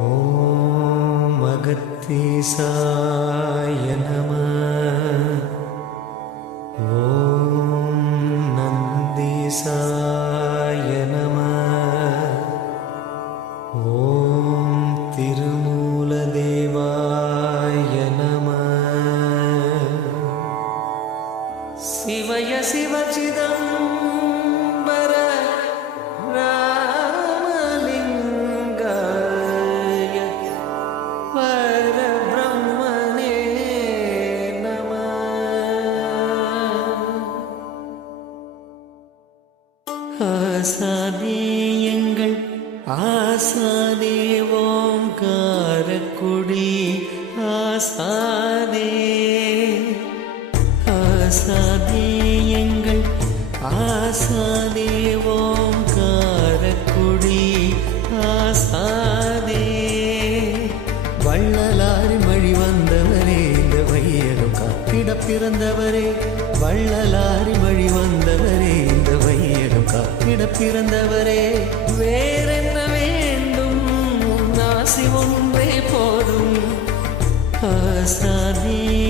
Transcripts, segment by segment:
ஓம் அகத்தீசாய நம ஆசானே எங்கள் ஆசானே ஓங்காரக்குடி ஆசானே ஆசானே எங்கள் ஆசானே ஓங்காரக்குடி ஆசானே வள்ளலாறு மழி வந்தவரே இந்த வையகம் காத்திட பிறந்தவரே. வள்ளலாறு மழி வந்தவரே இந்த வை என பிறந்தவரே வேறென்ன வேண்டும்? உன் ஆசி ஒன்றே போதும். ஆசானே.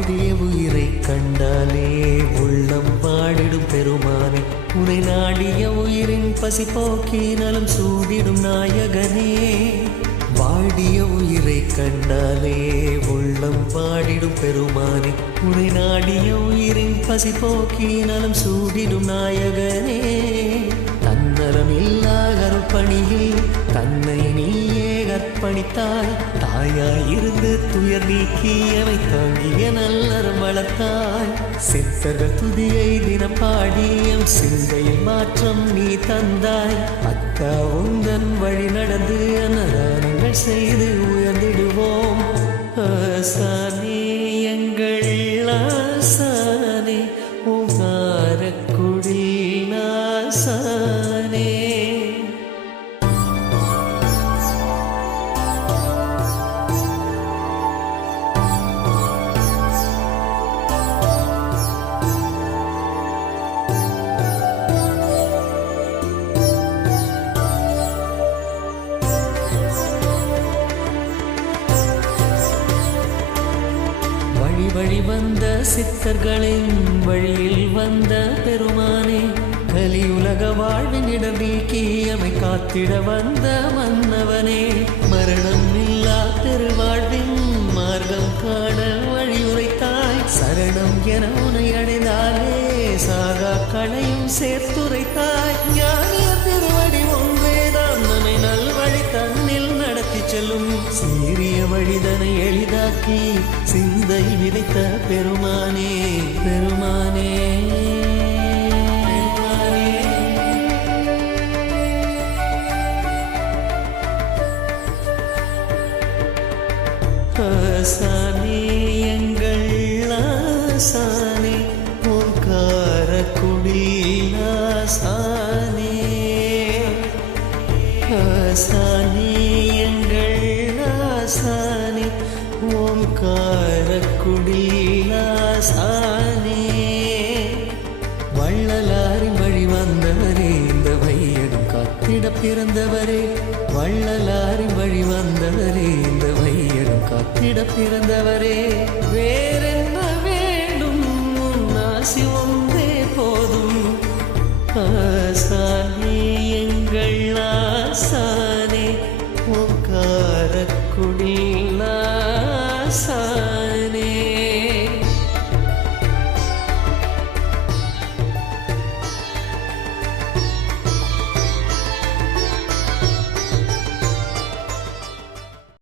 வாடிய உயிரை கண்டாலே உள்ளம் பாடிடும் பெருமானே. உனை நாடிய உயிரின் பசி போக்கினாலும் சூடிடும் நாயகனே. வாடிய உயிரை கண்டாலே உள்ளம் பாடிடும் பெருமானே. உனை நாடிய உயிரின் பசி போக்கினாலும் சூடிடும் நாயகனே. தன்னலம் இல்லா கருப்பணியில் தன்னை நீயே அர்ப்பணித்தாள். தாயாயிருந்து துயர் நீக்கியவை தாங்கிய நல்லர் வளர்த்தாள். சித்தர்கள் துதியை தினம் பாடியம் சிந்தையில் மாற்றம் நீ தந்தாய். அத்தா உந்தன் வழி நடந்து அன்னதானங்கள் செய்து உயர்ந்திடுவோம். ஆசானே எங்கள் ஆசானே உகாரக்குடி ஆசானே. வந்த சித்தர்களின் வழியில் வந்த பெருமானே கலியுலக வாழ்வினிடம் நீக்கி அமை காத்திட வந்த மன்னவனே மரணம் இல்லா திருவாழ்வின் மார்க்கம் காண வழியுரைத்தாய். சரணம் என உனை அடைந்தாலே சாகா களையும் சேர்த்து வழிதனை எளிதாக்கி சிந்தை விதைத்த பெருமானே பெருமானே பெருமானே. ஆசானே எங்கள் ஆசானே ஓங்காரக்குடி ஆசானே ஓங்காரக்குடி ஆசானே வழி வந்தவரே இந்த வையகம் காத்திட பிறந்தவரே. வள்ளலாரி வழி வந்தவரே இந்த வையகம் காத்திட பிறந்தவரே. வேறு